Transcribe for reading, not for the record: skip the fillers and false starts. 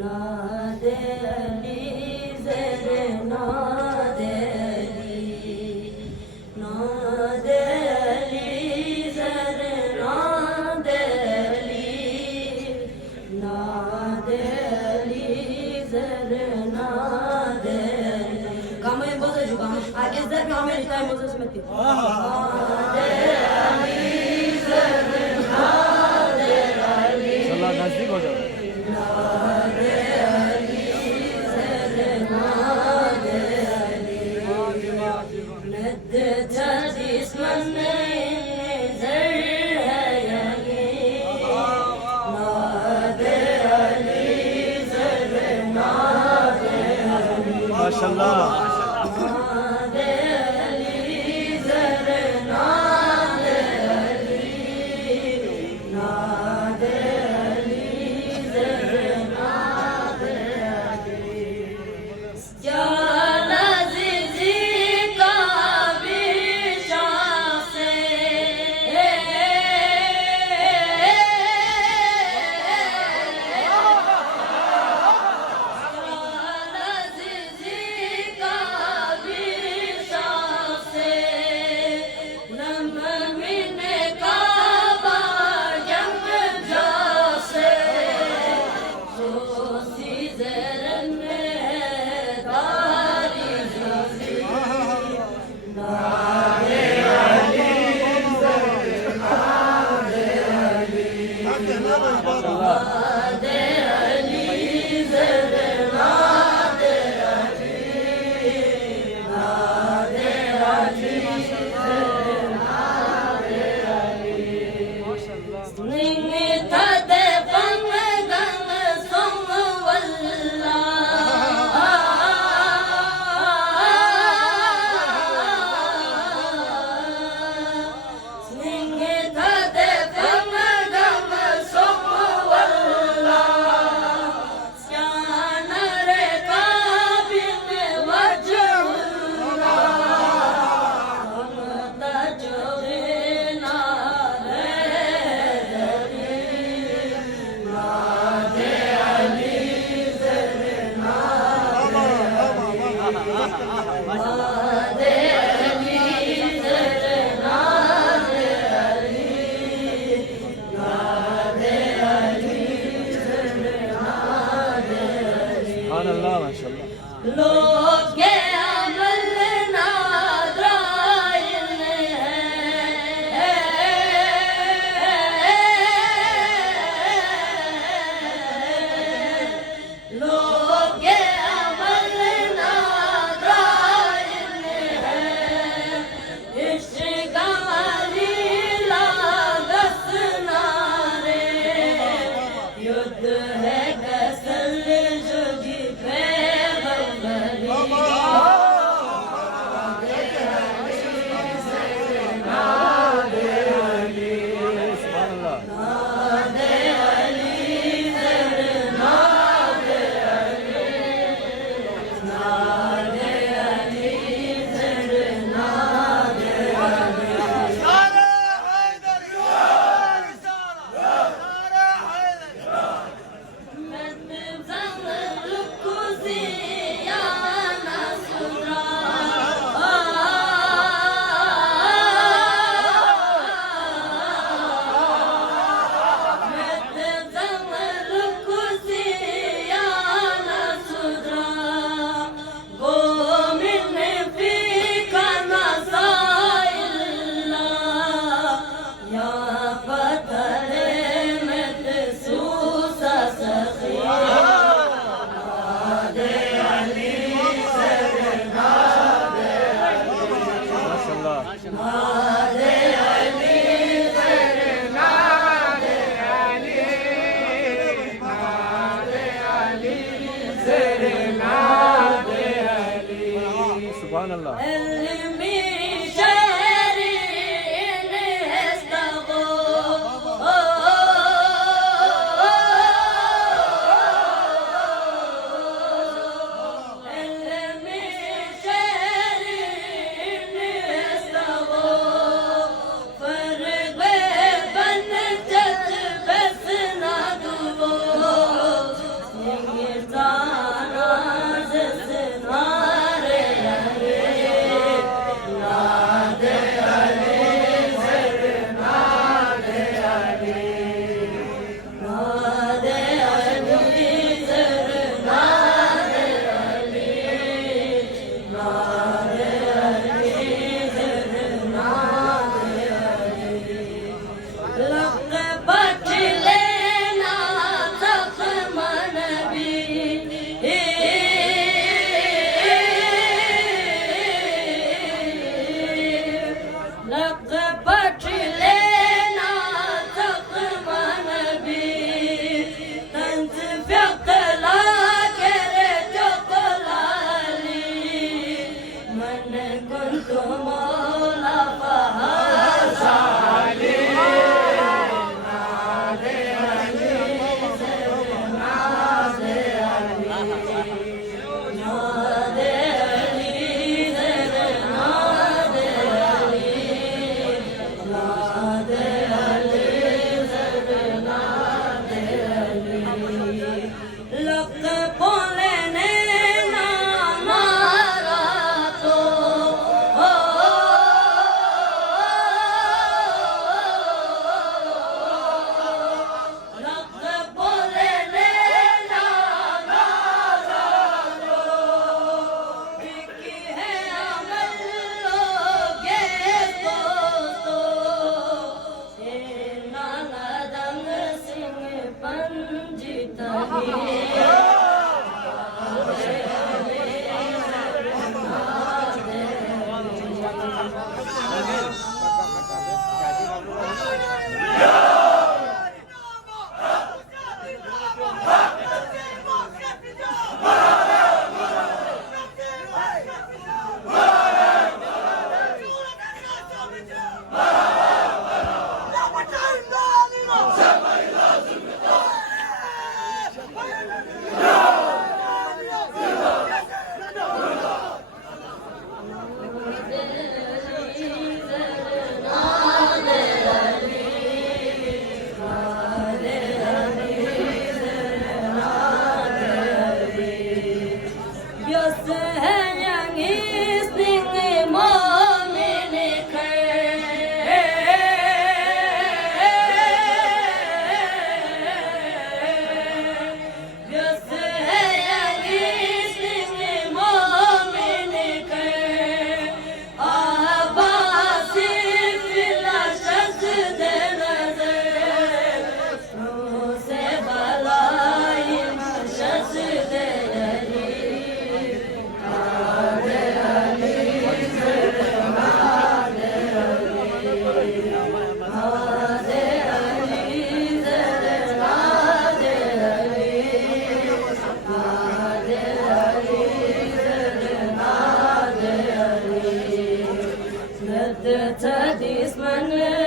नादे अली ज़रे नादे अली नादे अली ज़रे नादे अली नादे अली ज़रे नादे अली Камень бозажу, а із де камень читаємо за смерті. Наде Алі ज़रे नादे अली इंशाल्लाह नजदीक हो जाओ नादे अली ज़रे नादे अली ندت جسمن زر है यही नादे अली ज़रे नादे अली माशाल्लाह नादे अली ज़रे नादे अली नादे अली ज़रे नादे अली क्या लज़ीज़ी का भी शासे सुभान अल्लाह माशाल्लाह लोग के अमल नादराइन है लोग के अमल नादराइन है इश्क़ वाली लागत नारे युद्ध है कसल जुगी सुभान अल्लाह सुभान अल्लाह Yeah. تديس من